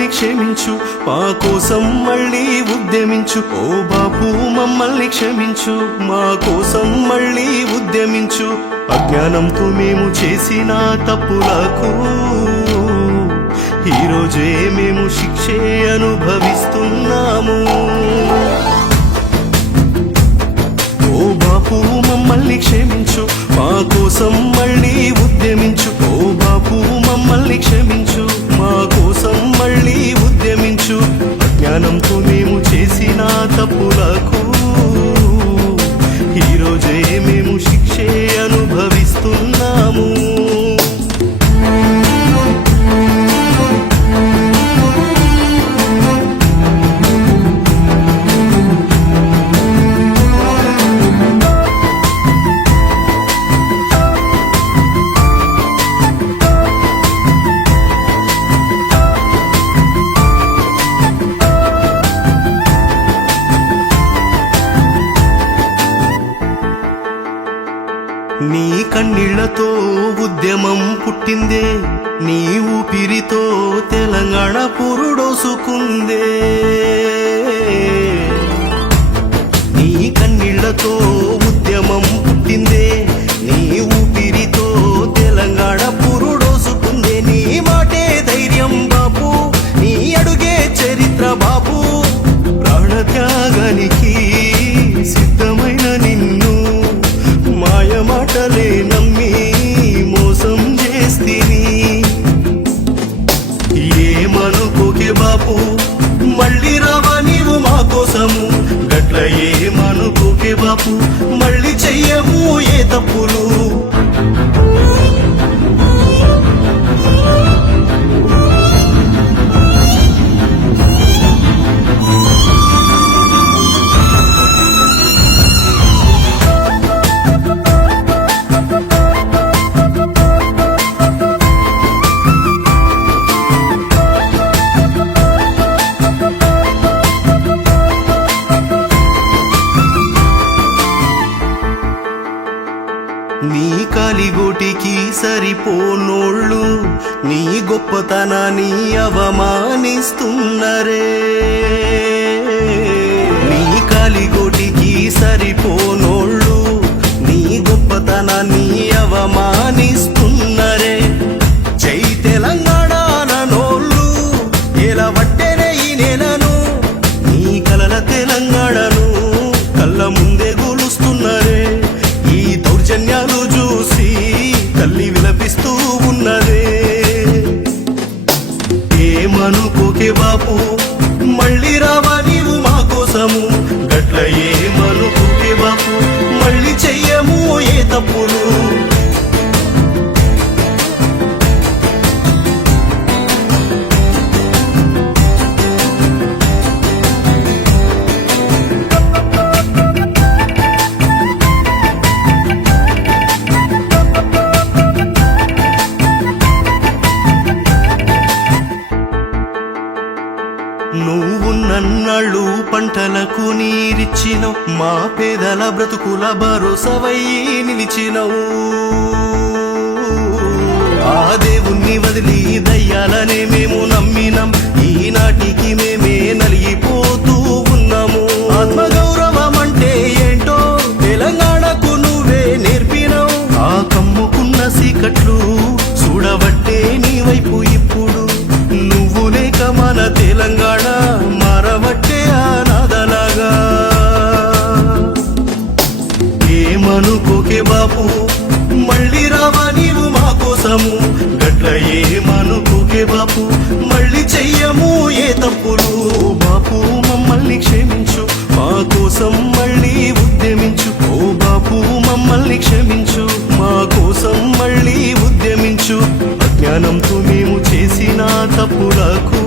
మమ్మల్ని క్షమించు, మా కోసం మళ్ళీ ఉద్యమించు. ఓ బాపు మమ్మల్ని క్షమించు, మా కోసం మళ్ళీ ఉద్యమించు. అజ్ఞానంతో మేము చేసిన తప్పులకు ఈరోజే మేము శిక్షే అనుభవిస్తున్నాము. ఓ బాపు మమ్మల్ని క్షమించు, మా కోసం మళ్ళీ ఉద్యమించు. ఓ బాపు మమ్మల్ని క్షమించు, మా కోసం మళ్ళీ ఉద్యమించు. అజ్ఞానంతో మేము చేసిన తప్పులకు ఈరోజే మేము శిక్షే అనుభవిస్తున్నాము. నీ కన్నీళ్లతో ఉద్యమం పుట్టిందే, నీ ఊపిరితో తెలంగాణ పురుడోసుకుందే. నీ కన్నీళ్లతో ఉద్యమం పుట్టిందే, నీ ఊపిరితో తెలంగాణ పురుడోసుకుందే. నీ మాటే ధైర్యం బాపు, నీ అడుగే చరిత్ర బాపు. ప్రాణత్యాగానికి సిద్ధమైన నిన్ను మాయ మాటలే నమ్మి మోసం చేస్తిని. ఏమనుకోకే బాపు, మళ్ళీ రావా నీవు మా కోసము. గట్ల ఏమనుకోకే బాపు, మళ్ళీ చెయ్యము ఏ తప్పులు. నీ కాలిగోటికి సరిపోనోళ్ళు నీ గొప్పతనాన్ని అవమానిస్తున్నరే. నీ కాలిగోటికి సరిపోనోళ్ళు నీ గొప్పతనాన్ని అవమానిస్తున్నరే. జై తెలంగాణ నోళ్ళు ఎలా వట్టెనే ఈ నేలను, నీ కలల తెలంగాణను కళ్ళ ముందే గూలుస్తున్నరే. ఈ దౌర్జన్యాలు చూసి తల్లి విలపిస్తూ ఉన్నదే. ఏమనుకోకే బాపు, మళ్ళీ రావా నీవు మా కోసము. గట్ల ఏమనుకోకే బాపు, మళ్ళీ చెయ్యము ఏ తప్పులు. నువ్వు నన్నాళ్ళు పంటలకు నీరిచ్చినవు, మా పేదల బ్రతుకుల భరోసవై నిలిచినవు. ఆ దేవుణ్ణి వదిలి దయ్యాలనే మేము నమ్మినాం, ఈనాటికి మేమే నలిగిపోతూ ఉన్నాము. ఆత్మగౌరవం అంటే ఏంటో తెలంగాణకు నువ్వే నేర్పినావు. ఆ కమ్ముకున్న సీకట్లు చూడబట్టే నీ వైపు ఇప్పుడు నువ్వు లేక మన తెలంగాణ మారబట్టే అనాథలాగా. ఏమనుకోకే బాపు, మళ్ళీ రావా నీవు మా కోసము. గట్ల ఏమనుకోకే బాపు, మళ్ళీ చెయ్యము ఏ తప్పులు. బాపు మమ్మల్ని క్షమించు, మా కోసం మళ్ళీ ఉద్యమించు. ఓ బాపు మమ్మల్ని క్షమించు, మా కోసం మళ్ళీ ఉద్యమించు. అజ్ఞానంతో మేము చేసిన తప్పులకు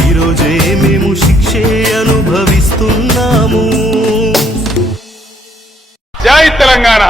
ఈరోజే మేము శిక్షే అనుభవిస్తున్నాము. జై తెలంగాణ.